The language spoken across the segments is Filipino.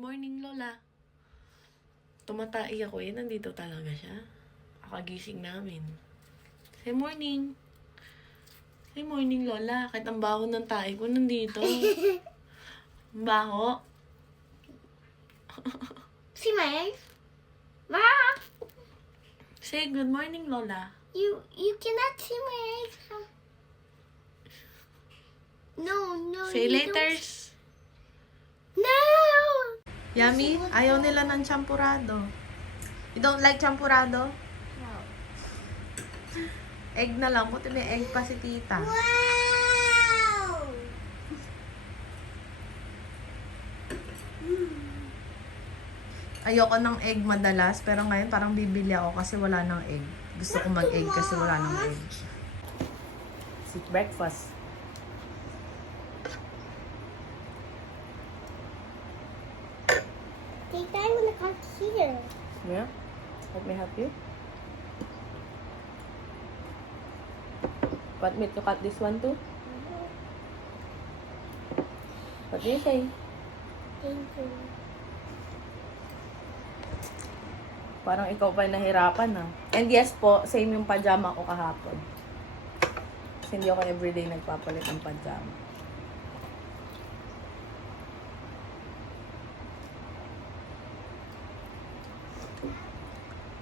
morning, Lola. Tumatai ako eh. Nandito talaga siya. Kakagising namin. Say morning. Say morning, Lola. Kahit ang baho ng tae ko nandito. Ang baho. See my eyes? Ma! Say good morning, Lola. You cannot see my eyes. No. Say you laters. don't. No! Yummy? Ayaw nila ng champurado. You don't like champurado? No. Egg na lang. Buti may egg pa si tita. Wow! Ayoko ng egg madalas, pero ngayon parang bibili ako kasi wala ng egg. Gusto ko mag-egg kasi wala ng egg. It's breakfast. Tita, I want to come here. Yeah? Let me help you. Want me to cut this one too? What do you say? Thank you. Parang ikaw pa nahirapan ah. And yes po, same yung pajama ko kahapon. Kasi hindi ako everyday nagpapalit ng pajama.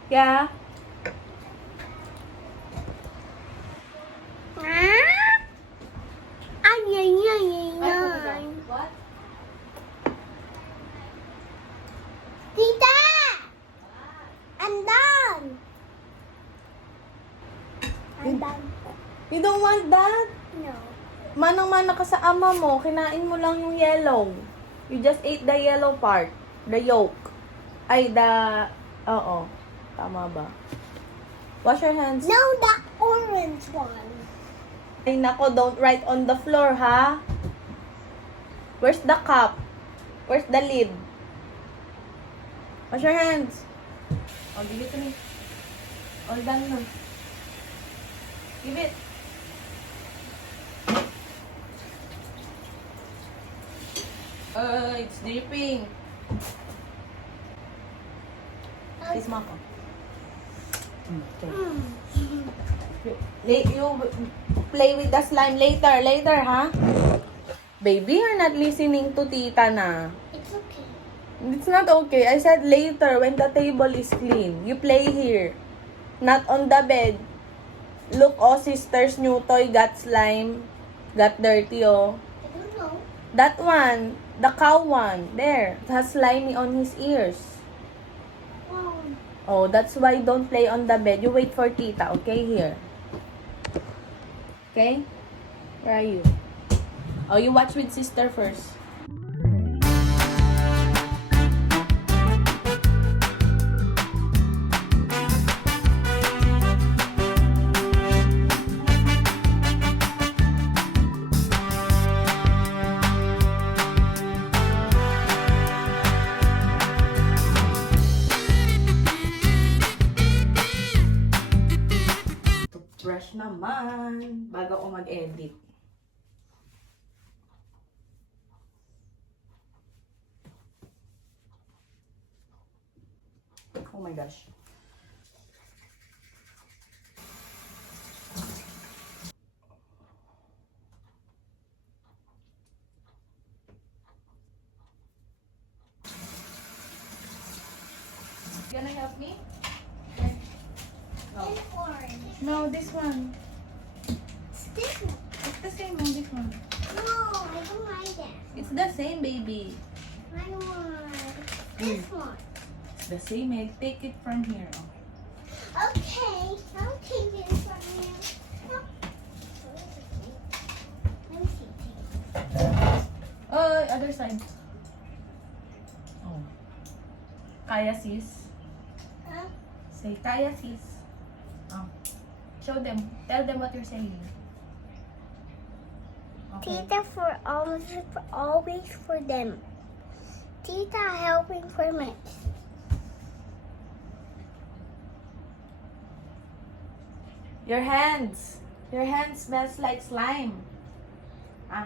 Yeah? Ay. What? Tita! I'm done. I'm done. You don't want that? No. Manang-mana ka sa ama mo, kinain mo lang yung yellow. You just ate the yellow part. The yolk. Ay, Oo. Tama ba? Wash your hands. No, the orange one. Ay, nako, don't write on the floor, ha? Where's the cup? Where's the lid? Wash your hands. Oh, give it to me. All done na. Give it. It's dripping. Kiss mo ako. Okay. You play with the slime later, ha? Baby, you're not listening to tita na. It's okay. It's not okay. I said later when the table is clean. You play here. Not on the bed. Look, oh, sister's new toy got slime. Got dirty, oh. I don't know. That one. The cow one. There. It has slimy on his ears. Wow. Oh, that's why don't play on the bed. You wait for tita, okay? Here. Okay? Where are you? Oh, you watch with sister first. Brush naman bago ako mag-edit. Oh my gosh. Gonna help me? No. And orange. No, this one. It's this one. It's the same one, this one. No, I don't like that. It's the same, baby. I want this one. It's the same. I take it from here. Okay, I'll take it from you. No. Let me see. Oh, other side. Oh. Kaya, sis. Huh? Say, kaya, sis. Oh. Show them. Tell them what you're saying. Okay. Tita always for them. Tita helping for me. Your hands. Your hands smells like slime. Ah.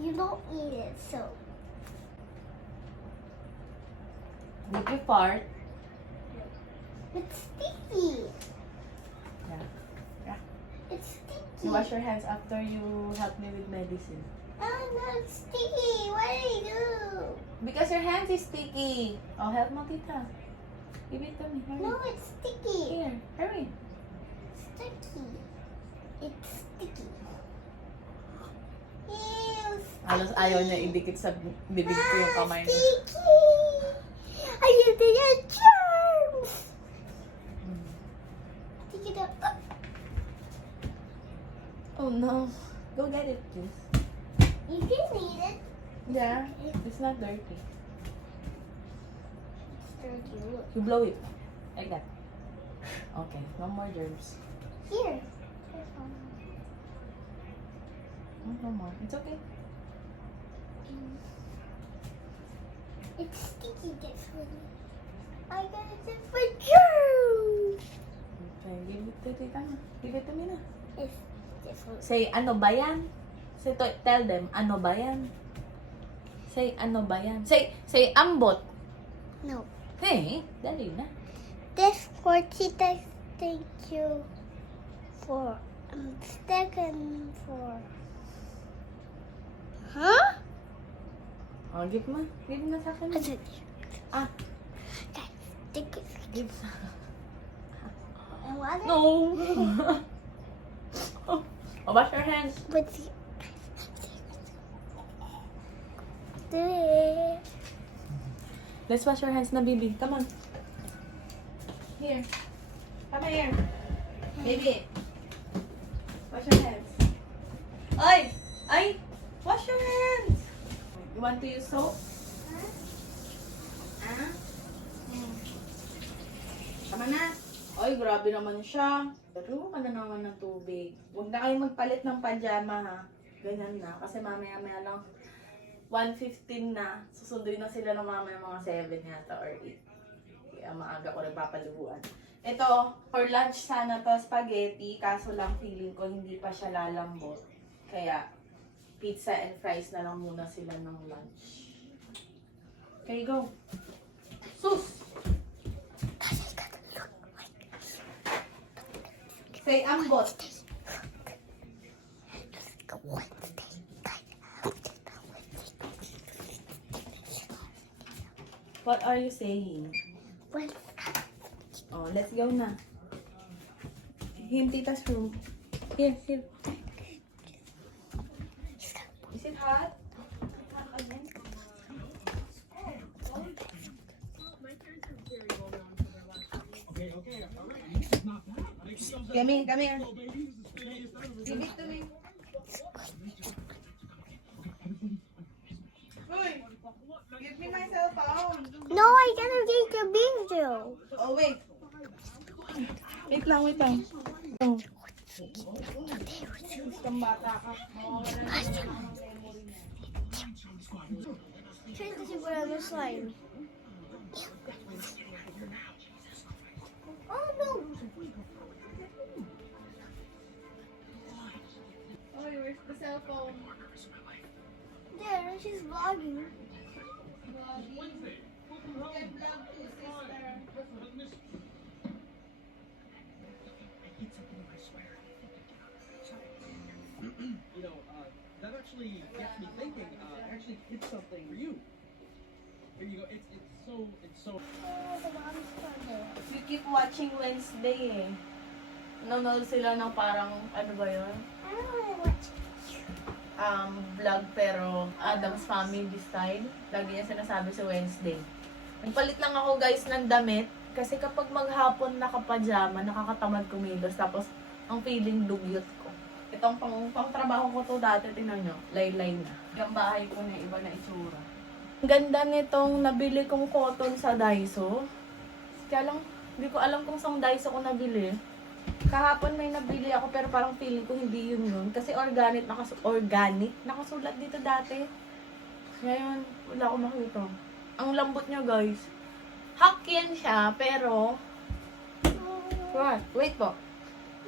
You don't eat it, so. Did you fart? It's sticky. Yeah. Yeah. It's sticky. You wash your hands after you help me with medicine. Oh no, it's sticky. What do I do? Because your hands is sticky. Oh, help mo, tita. Give it to me. Hurry. No, it's sticky. Here, hurry. Sticky. It's sticky. Ew, Halos ayaw niya idikit sa bibig ko yung kamay niya. sticky. Ayun na yan, germs. Stick it up. Oh no. Go get it, please. You can eat it. Yeah, it's not dirty. It's dirty. Look. You blow it. Like that. Okay, no more germs. Here. No more. It's okay. It's sticky, this one. I got it for germs. Okay, give it to tita na. Give it to me na. It's this one. Say, ano ba yan? Say, tell them, ano ba yan? Say, ano ba yan? Say, ambot. No. Hey, dali na. This for Tita, thank you for second for. Huh? Oh, give mo. Give mo sa akin. Ah, Stick it. give sa... And what? No! Oh, wash your hands. But do it. Let's wash your hands na, baby. Come on. Here. Come here. Baby. Wash your hands. Ay! Ay! Wash your hands! You want to use soap? Ah? Tama na. Ay, grabe naman siya. Pero ka na naman ng tubig. Huwag na kayong magpalit ng pajama, ha? Ganyan na. Kasi mamaya-maya lang 1:15 na. Susunduin na sila ng mamaya mga 7 yata or 8. Kaya maaga ko nagpapalubuan. Ito, for lunch sana to spaghetti. Kaso lang feeling ko hindi pa siya lalambot. Kaya pizza and fries na lang muna sila ng lunch. Okay, go. Sus! Say ambot. What are you saying? Oh, let's go na. Here, tita's room. Here. Is it hot? Come here. Give it to me. Uy, give me my cell phone. No, I gotta take the video. Oh, wait. Wait lang. Oh. Isang bata ka. Try to see what other slime. Oh no! Oh, where's the cell phone? There, she's vlogging. You know, that actually gets me thinking. Actually, it's something for you. Here you go. It's so. Oh, the mom's there. You keep watching Wednesday eh. Nanonood sila ng parang, ano ba yun? I don't want to watch. Vlog pero Adam's Family Style. Lagi niya sinasabi sa Wednesday. Nagpalit lang ako guys ng damit. Kasi kapag maghapon nakapajama, nakakatamad kumilos. Tapos, ang feeling dugyot ko. Itong pang trabaho ko to dati, tingnan nyo, laylay na. Yung bahay ko na iba na itsura. Ang ganda nitong nabili kong cotton sa Daiso. Kaya lang, hindi ko alam kung saan Daiso ko nabili. Kahapon may nabili ako pero parang feeling ko hindi yun. Kasi organic, nakasulat dito dati. Ngayon, wala akong makita. Ang lambot niya guys. Hack yan siya, pero... What? Wait po.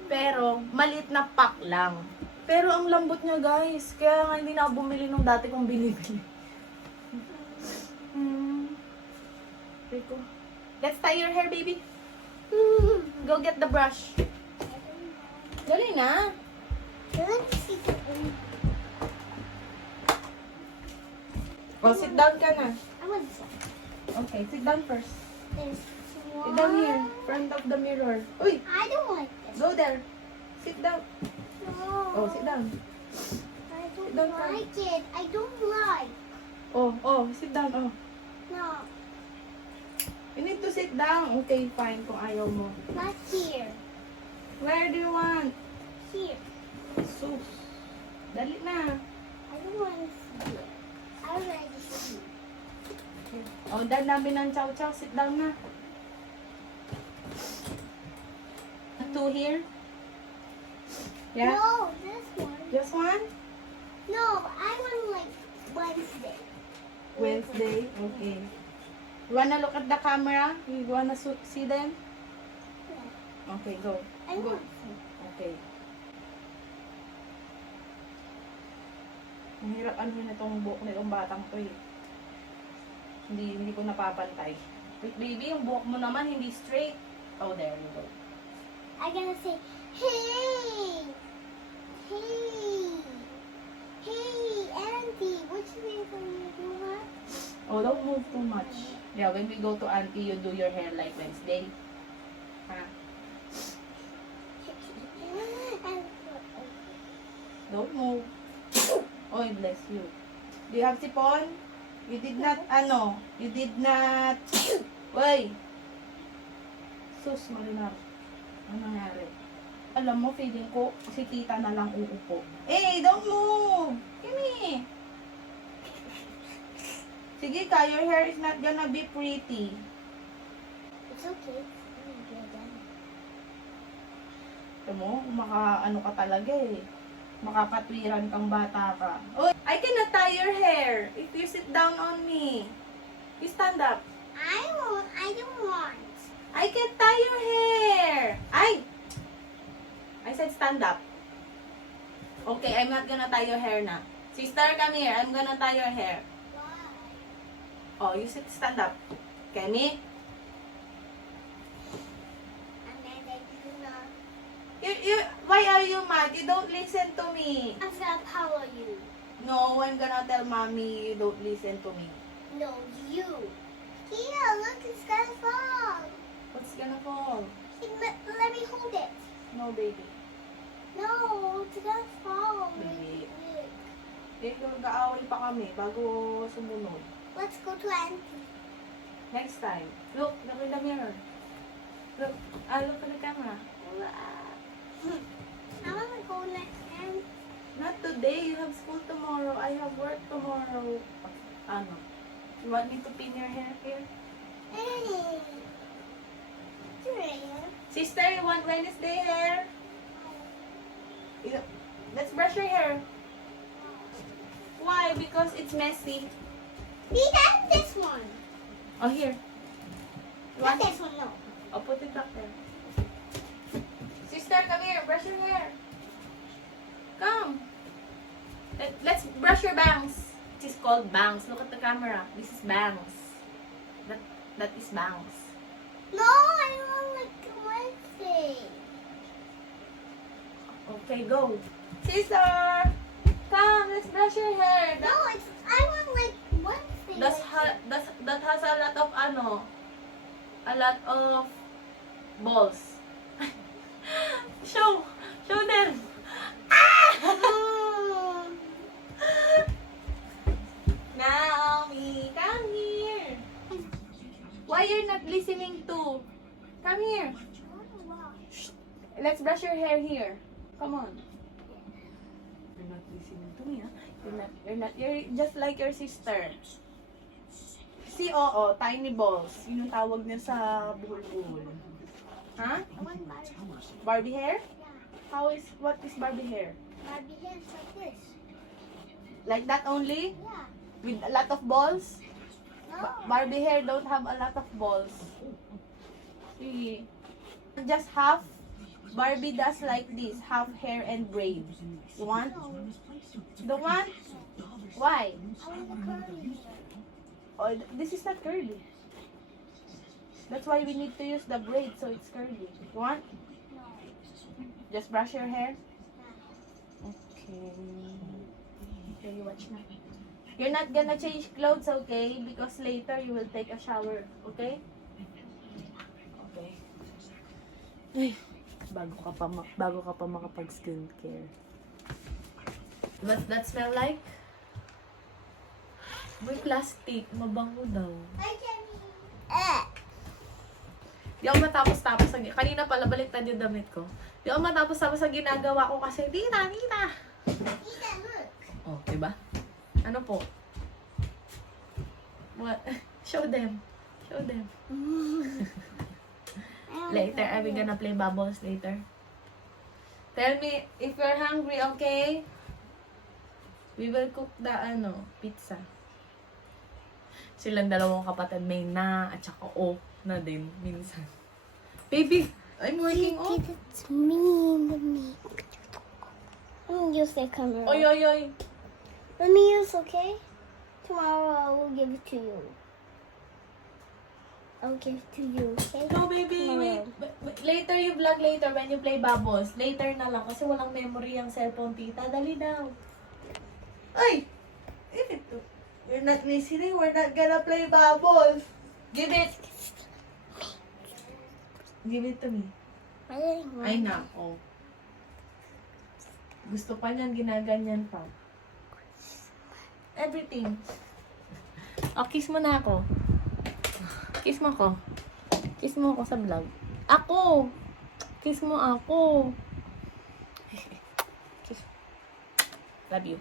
Pero, maliit na pack lang. Pero ang lambot niya guys. Kaya nga hindi na ako bumili nung dati kong binibili. Rico. Let's tie your hair, baby. Go get the brush. Dali na. Let me see something. Oh, sit down ka na. I want some. Okay, sit down first. There's Sit down here, front of the mirror. Uy, I don't like this. go there. Sit down. No. Oh, sit down. I don't down, like it. I don't like. Oh, sit down. Oh. No, You need to sit down. Okay, fine kung ayaw mo. not here. Where do you want? Here. Sus. Dali na. I don't want to see it. I already see. Oh, dahil namin ng chow-chow. Sit down na. Two here? Yeah? No, this one. Just one? No, I want like Wednesday. Wednesday? Okay. You wanna look at the camera? You wanna see them? Okay, go. I Go. want some. Okay. Ang hirap ano nitong buhok nitong batang to eh. Hindi ko napapantay. Wait, baby, yung buhok mo naman hindi straight. Oh, there you go. I'm gonna say, hey, hey, hey, Auntie, what you think I'm gonna do, huh? Oh, don't move too much. Yeah, when we go to auntie, you do your hair like Wednesday. Ha? Don't move. Oh, bless you. Do you have sipon? You did not, you did not. Uy! Sus, Marinar. Ano nangyari? Alam mo, feeling ko, si tita na lang uupo. Hey, don't move! Kimi! Sige ka, your hair is not gonna be pretty. It's okay. I'm gonna get done. Alam mo, ano ka talaga eh. Makakatwiran kang bata ka. Uy, I cannot tie your hair if you sit down on me. You stand up. I don't want. I can tie your hair. I said stand up. Okay, I'm not gonna tie your hair na. Sister, come here. I'm gonna tie your hair. Why? Oh, you stand up. Kemi? And then they do not. Why are you mad? You don't listen to me. I'm gonna power you. No, I'm gonna tell mommy you don't listen to me. No, you. Here, look, it's gonna fall. What's gonna fall? Let me hold it. No, baby. No, it's gonna fall. Baby. Look. Nag-aaway pa kami bago sumunod. Let's go to Auntie. Next time. Look in the mirror. Look at the camera. I wanna go next time. Not today. You have school tomorrow. I have work tomorrow. Ano? You want me to pin your hair here? Hey. Sister, you want Wednesday hair? Let's brush your hair. Why? Because it's messy. Tita, this one. Oh, here. You Not want this one, no. I'll put it back there. Sister, come here. Brush your hair. Come. Let's brush your bangs. It is called bangs. Look at the camera. This is bangs. That is bangs. No, I want like Wednesday. Okay, go. Sister! Come, let's brush your hair. No, I want like Wednesday. That has a lot of a lot of balls. Show them. Naomi, come here. Why you're not listening to? Come here. Let's brush your hair here. Come on. You're not listening to me, huh? You're just like your sister. Si Oo, tiny balls. Yun yung tawag niya sa buhol-buhol. Huh? I want Barbie. Barbie hair? Yeah. What is Barbie hair? Barbie hands like this. Like that only? Yeah. With a lot of balls? No. Barbie hair don't have a lot of balls. See? Just half. Barbie does like this. Half hair and braids. You want? You don't want? Why? I want the curly hair. Oh, this is not curly. That's why we need to use the braid so it's curly. You want? No. Just brush your hair? Okay. Okay, you watch na. You're not gonna change clothes, okay? Because later you will take a shower, okay? Okay. Ay, bago ka pa makapag skincare. What's that smell like? May plastic, mabango daw. I can Di ako matapos-tapos sa kanina pala baliktad yung damit ko. Di ako matapos-tapos sa ginagawa ko kasi Tita. Tita, look. Oh, diba? Ano po? What? Show them. Later, are we gonna play bubbles later? Tell me if you're hungry, okay? We will cook the pizza. Silang dalawang kapatid, may na at saka o na din minsan. Baby, I'm working on. It's me. Let me use the camera. Oy. Let me use, okay? Tomorrow I will give it to you. I'll give it to you, okay? No, baby, wait. Later you vlog later when you play bubbles. Later na lang kasi walang memory ang cellphone, tita. Dali daw. Ay! You're not listening. We're not gonna play bubbles. Give it. Give it to me. Ay, nako. Gusto pa niyan, ginaganyan pa. Everything. Oh, kiss mo na ako. Kiss mo ako. Kiss mo ako sa vlog. Ako! Kiss mo ako. Kiss. Love you.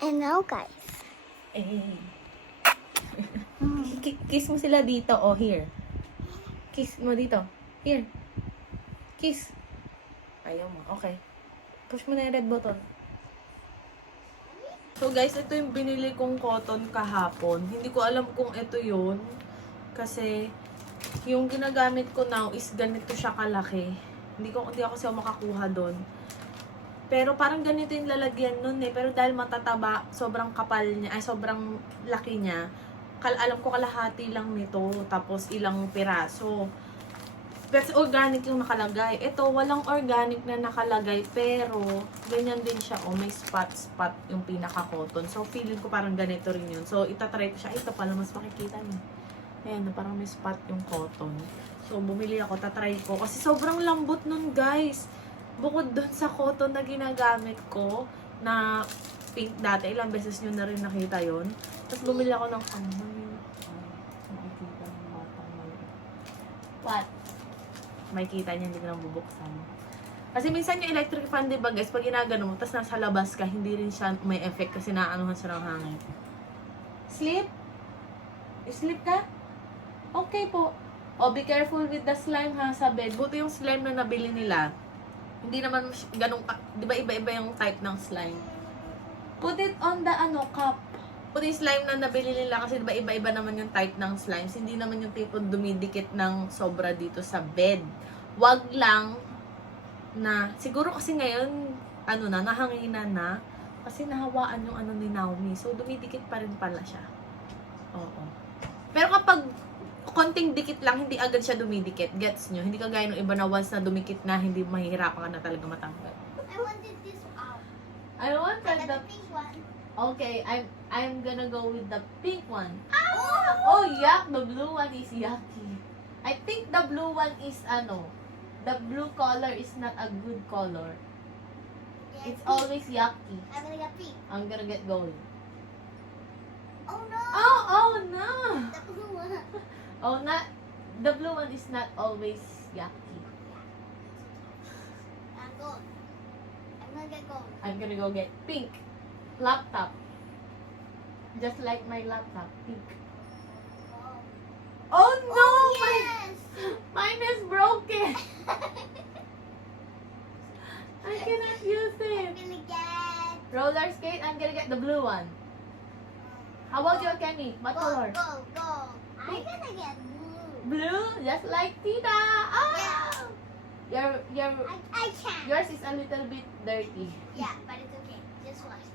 And now, guys. Eh. Kiss mo sila dito. Oh, here. Kiss mo dito. Here. Kiss. Ayaw mo. Okay. Push mo na yung red button. So guys, ito yung binili kong cotton kahapon. Hindi ko alam kung ito yun. Kasi yung ginagamit ko now is ganito siya kalaki. Hindi ako siya makakuha doon. Pero parang ganito yung lalagyan nun eh. Pero dahil matataba, sobrang kapal niya, ay sobrang laki niya. Alam ko kalahati lang nito, tapos ilang piraso. Pero organic yung nakalagay. Ito, walang organic na nakalagay, pero ganyan din siya. Oh, may spot yung pinaka-cotton. So, feeling ko parang ganito rin yun. So, itatry ko siya. Ito pala, mas makikita niyo. Ayan, parang may spot yung cotton. So, bumili ako, tatry ko. Kasi sobrang lambot nun, guys. Bukod dun sa cotton na ginagamit ko, na pink dati, ilang beses nyo na rin nakita yun. Tapos bumili ako ng makikita ng batang maliit. What? Makikita niya, hindi ko nang bubuksan. Kasi minsan yung electric fan, diba guys, pag ginagano mo, tapos nasa labas ka, hindi rin siya may effect kasi naanohan siya ng hangin. Sleep? Sleep ka? Okay po. Oh, be careful with the slime ha sa bed. Buti yung slime na nabili nila. Hindi naman ganun, di ba iba-iba yung type ng slime. Put it on the cup. Put yung slime na nabili nila kasi di ba iba-iba naman yung type ng slimes. Hindi naman yung tipo dumidikit ng sobra dito sa bed. Wag lang na, siguro kasi ngayon, nahanginan na. Kasi nahawaan yung ni Naomi. So, dumidikit pa rin pala siya. Oo. Pero kapag konting dikit lang, hindi agad siya dumidikit. Gets nyo? Hindi kagaya ng iba na once na dumikit na, hindi mahihirapan ka na talaga matanggal. I wanted this out. I want I got the pink one. Okay, I'm gonna go with the pink one. Oh! Oh, yuck! The blue one is yucky. I think the blue one is the blue color is not a good color. Yeah, It's pink. always yucky. I'm gonna get pink. I'm gonna get gold. Oh no! Oh no! The blue one. Oh, the blue one is not always yucky. I'm gold. I'm gonna get gold. I'm gonna go get pink. Laptop. Just like my laptop. Pink. Oh, Oh no! yes! Mine is broken. I cannot use I'm it. gonna get Roller skate, I'm gonna get the blue one. How about you, Kenny? What color? gold, gold. I'm gonna get blue. Blue, just like Tita. Ah! Yeah. I can. Yours is a little bit dirty. Yeah, but it's okay. Just watch.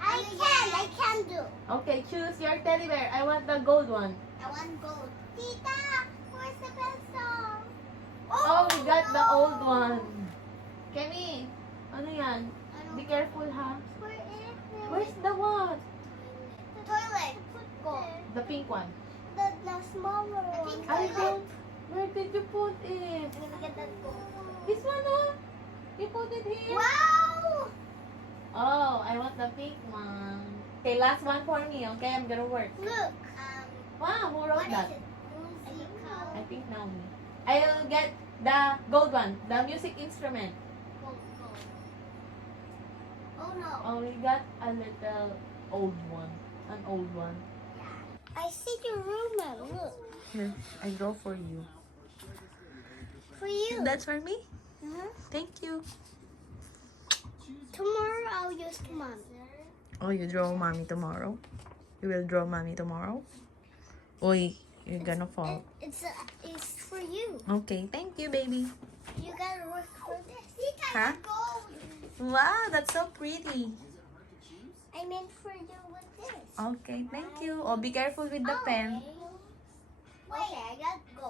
I can do. Okay, choose your teddy bear. I want the gold one. I want gold. Tita, where's the pencil? Oh, we got the old one. Kemi, ano yan? Be careful, ha? Where is it? Where's the what? The toilet? Go. The pink one. The smaller one. I don't. Where did you put it? I'm gonna get that gold. This one, huh? You put it here? Wow! Oh, I want the pink one. Okay, last one for me, okay? I'm gonna work. Look. Wow, who What wrote is that? it? I think Naomi. I'll get the gold one, the music instrument. Gold. Oh no. Oh, we got a little old one. An old one. I see the ruler. Look. Here, I draw for you. For you. That's for me? Uh-huh. Thank you. Tomorrow I'll use the mom. Oh, you draw mommy tomorrow? You will draw mommy tomorrow? Oy, you're gonna fall. It's for you. Okay, thank you, baby. You gotta work for this. You Huh? gotta go. Wow, that's so pretty. I meant for you with this. Okay, thank you. Oh, be careful with the pen. Okay, I gotta go.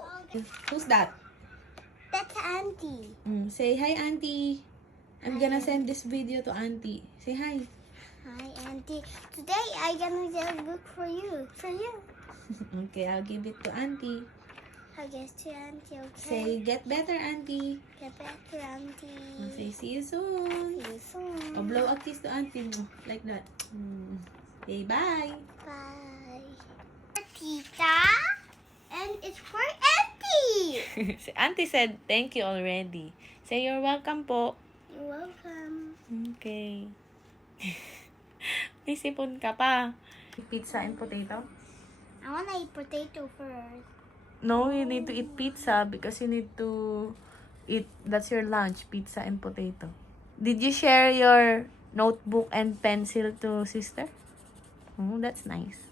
Who's that? That's Auntie. Say hi, Auntie. I'm gonna send this video to Auntie. Say hi. Hi, Auntie. Today I gonna just look for you. For you. Okay, I'll give it to Auntie. I guess to Auntie, okay? Say, get better, Auntie. Get back to Auntie. Say, see you soon. See you soon. Oh, blow a kiss to Auntie. Like that. Say, bye. Bye. Tita. And it's for Auntie. Si Auntie said, thank you already. Say, you're welcome po. You're welcome. Okay. May sipon ka pa. Pizza and potato? I wanna eat potato first. No, you need to eat pizza because you need to eat, that's your lunch, pizza and potato. Did you share your notebook and pencil to sister? Oh, that's nice.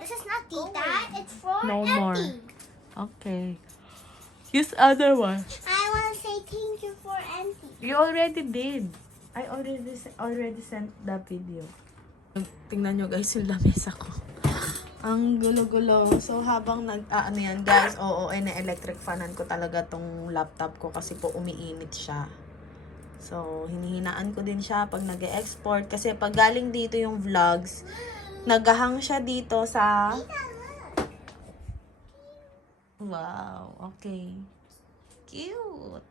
This is not Tita. It's for No Auntie. more. Okay. Use other one. I wanna say thank you for Auntie. You already did. I already sent the video. Tingnan nyo guys yung lamesa ko. Ang gulo-gulo. So habang ano yan guys, ine-electric fanan ko talaga tong laptop ko kasi po umiinit siya. So hinihinaan ko din siya pag nag-export kasi pag galing dito yung vlogs, nagahang siya dito sa... Wow, okay. Cute.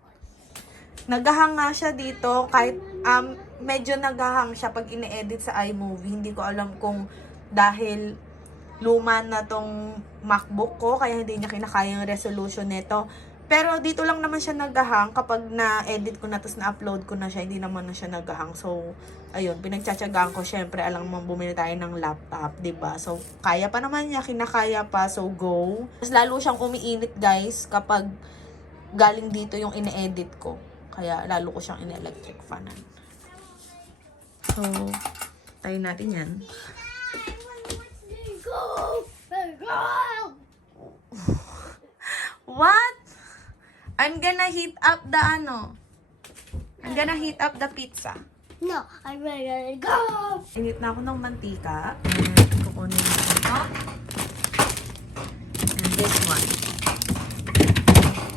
Nagahang nga siya dito kahit medyo nagahang siya pag ine-edit sa iMovie. Hindi ko alam kung dahil luma na tong MacBook ko kaya hindi niya kinakaya yung resolution nito. Pero dito lang naman siya nagahang kapag na-edit ko na tapos na-upload ko na siya, hindi naman na siya nagahang. So, ayun, pinagtsatsagaan ko. Syempre, alam mo, bumili tayo ng laptop, 'di ba? So, kaya pa naman niya, kinakaya pa. So, go. Mas lalo siyang umiinit, guys, kapag galing dito yung ine-edit ko. Kaya lalo ko siyang in-electric fanan. So, tayo natin yan. What? I'm gonna heat up the I'm gonna heat up the pizza. No, I'm ready to go. Init na ako ng mantika. And kukunin ko ito. And this one.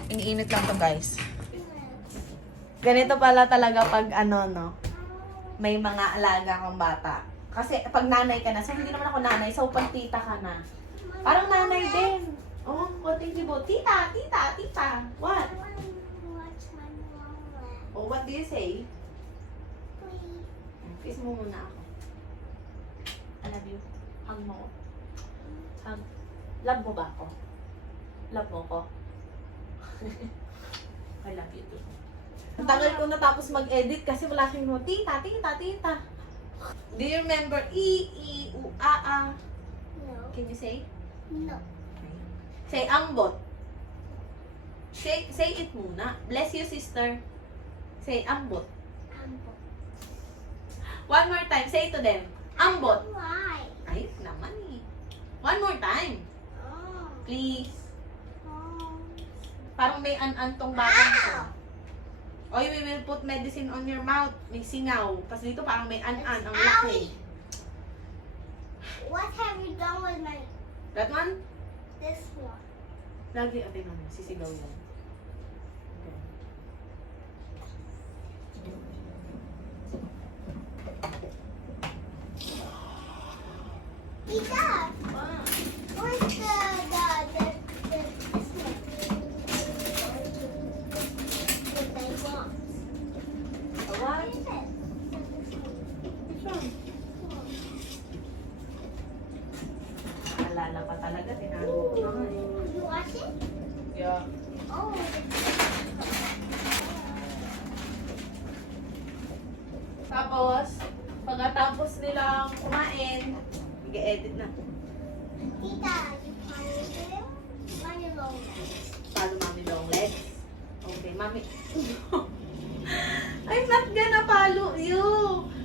Iniinit lang to guys. Ganito pala talaga pag may mga alaga kang bata. Kasi pag nanay ka na, so hindi naman ako nanay, so pag tita ka na. Parang nanay din. Oh, konting libo. Tita. What? I want to watch my mom. Oh, what do you say? Please. Kiss mo muna ako. I love you. Hug mo ko. Hug. Love mo ba ako? Love mo ko? I love you too. Ang tagal ko natapos mag-edit kasi wala kang mo. Tita. Do you remember I, U, A? No. Can you say? No. Say ambot. Say it muna. Bless you, sister. Say ambot. Ambo. One more time. Say to them. Ambot. Why? Ayos naman eh. One more time. Oh. Please. Oh. Parang may an-antong batang ko. Oy, we will put medicine on your mouth. May singaw. Tapos dito parang may an-an. Ang laki. What have you done with my That one? this one? Lagi, tingnan mo, sisigaw yan. Okay. Tita, Ah, where's this one? The big box. what? What is it? Which one? Alala pa talaga, tinago ko na nga eh. You watch it? Yeah. Oh. Tapos, pagkatapos nilang kumain, mag-edit na. Tita, you follow there? Mine is long. Follow Mami long legs. Okay, Mami. I'm not gonna follow you.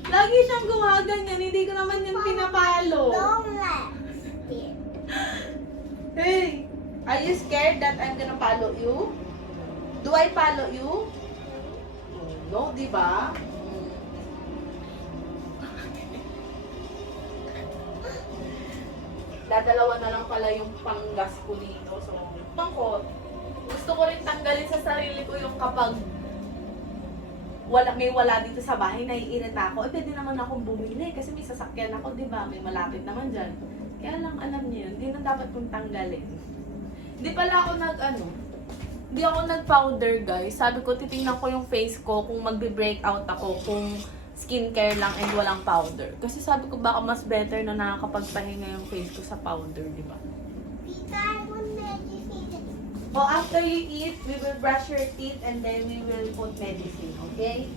Lagi siyang gumaganyan, hindi ko naman yan pinapalo. Long legs. There. Hey, are you scared that I'm gonna follow you? Do I follow you? No, di ba? Dadalawa na lang pala yung panggas ko dito. So, pangkot. Gusto ko rin tanggalin sa sarili ko yung kapag may wala dito sa bahay, naiirita ako. Pwede naman akong bumili kasi may sasakyan ako, di ba? May malapit naman dyan. Kaya lang, alam niyo yun, hindi na dapat kong tanggalin. Hindi pala ako hindi ako nag-powder, guys. Sabi ko, titingnan ko yung face ko kung magbe-breakout ako, kung skincare lang and walang powder. Kasi sabi ko, baka mas better na nakakapagpahinga yung face ko sa powder, di ba? Tita, I want medicine. Well, after you eat, we will brush your teeth and then we will put medicine, okay?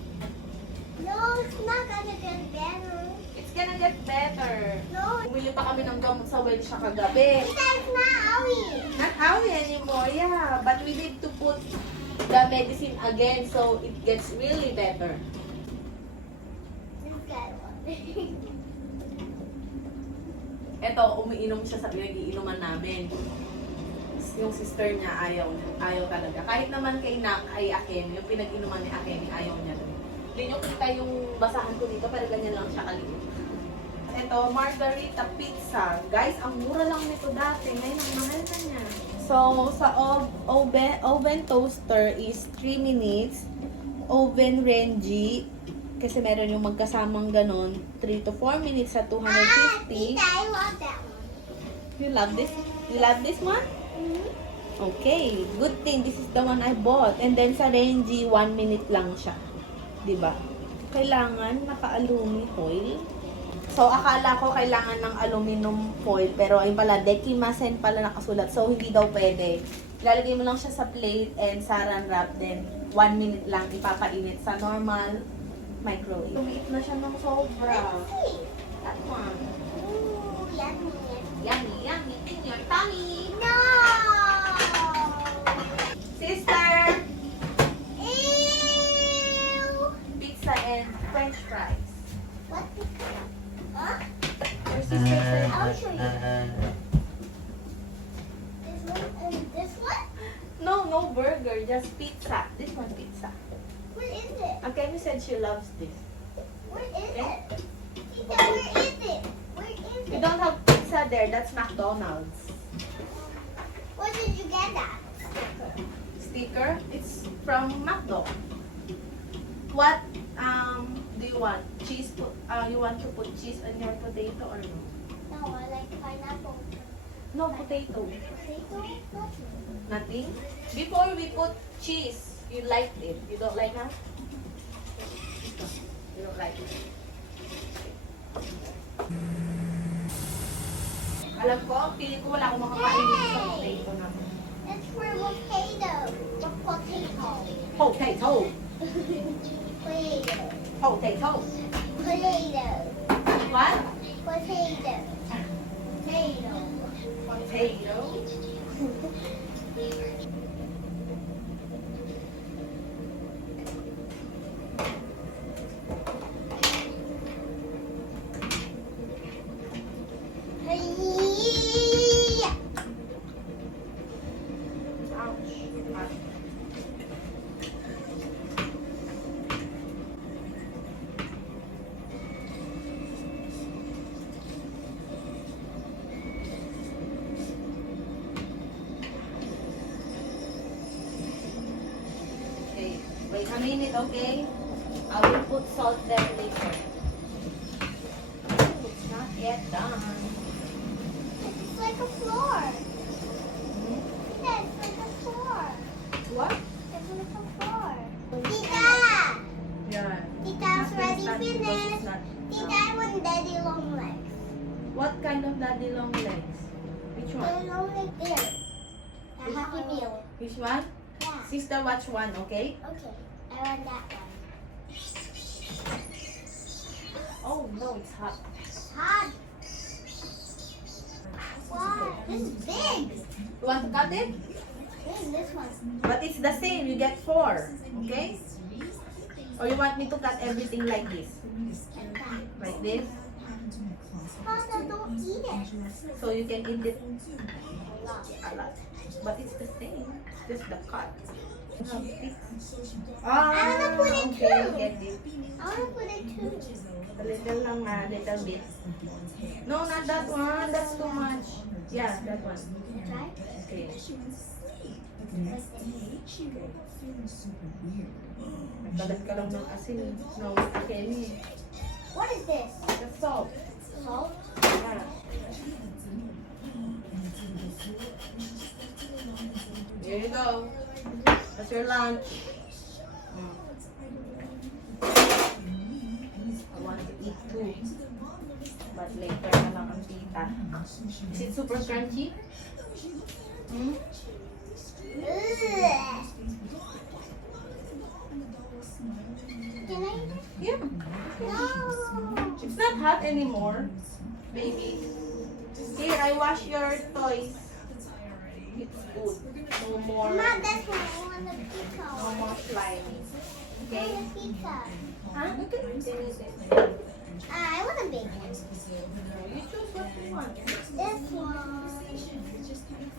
No, it's not gonna get better. It's gonna get better. No, Bumili pa kami ng gamot sa well siya kagabi. Tita, it's not Owie. Not Howie anymore, yeah. But we need to put the medicine again so it gets really better. This guy one. Eto, umiinom siya sa pinag-iinuman namin. Yung sister niya, ayaw talaga. Kahit naman kay Nak ay Akem, yung pinag-inuman ni Akem, ayaw niya rin. Hindi nyo kita yung basahan ko dito, pero ganyan lang siya kaliit. Ito, margarita pizza. Guys, ang mura lang nito dati. Ngayon, ang mahal na niya. So, sa oven toaster is 3 minutes. Oven Renji, kasi meron yung magkasamang ganon, 3 to 4 minutes sa 250. Tita, I love that one. You love this? You love this one? Mm-hmm. Okay, good thing this is the one I bought. And then sa Renji, 1 minute lang siya. 'Di ba? Kailangan naka-aluminum foil. So akala ko kailangan ng aluminum foil, pero ayun pala, dekimasen pala nakasulat. So hindi daw pwede. Ilalagay mo lang siya sa plate and saran wrap, then 1 minute lang ipapainit sa normal microwave. Tumiit na siya ng sobra. Let's see. That one. Ooh, yummy. Yummy, yummy in your tummy. No! Sister! Ew! Pizza and french fries. What? Huh? Your sister said, I'll show you. This one and this one? no burger, just pizza. This one pizza. What is it? Okay, you said she loves this. What is Okay. it? Tita, where is it? Where is You it? don't have pizza there, that's McDonald's. Where did you get that? Sticker, it's from McDo. What do you want? Cheese? You want to put cheese on your potato or no? No, I like pineapple. No, potato. Potato? Nothing. Nothing? Before we put cheese, you liked it. You don't like that? You don't like it. Alam ko, pili ko wala akong makakain dito sa potato na to. That's for potato. For potato. Potato! Potato. Potato! Potato. What? Potato. Potato. Potato? Hey. Ouch. A minute, okay? I will put salt there later. It's not yet done. It's like a floor. Hmm? Yeah, it's like a floor. What? It's like a floor. Tita! Yeah. Tita, it's already Not because finished. it's not- Tita, I want daddy long legs. What kind of daddy long legs? Which The one? long leg there. The Happy Meal. Which one? Yeah. Sister, watch one, okay? Okay. I want that one. Oh no, it's hot. Hot. Wow, this is big. You want to cut it? Big, this one. But it's the same. You get 4, okay? Or you want me to cut everything like this? Like that. Like this? Papa, don't eat it. So you can eat it A lot. a lot. But it's the same. Just the cut. I wanna put it okay, too. get it. I want to put it too. A little lang, little bit. No, not that one. That's too much. Yeah, that one. Try. Okay. Nagkalat ka lang ng asin. No, Kenny. What is this? The salt. Salt? Yeah. Here you go. That's your lunch. I want to eat too. But later na lang ang tita. Is it super crunchy? Hmm? Ugh. Can I eat it? Yeah. No. It's not hot anymore, baby. Here, I wash your toys. It's good. No more. Not that one. I want the No pizza. more slimy. I Okay? want the pizza. Huh? You can eat it. I want a big one. You choose what you want. This one.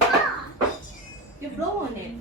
Ah! You blow on it.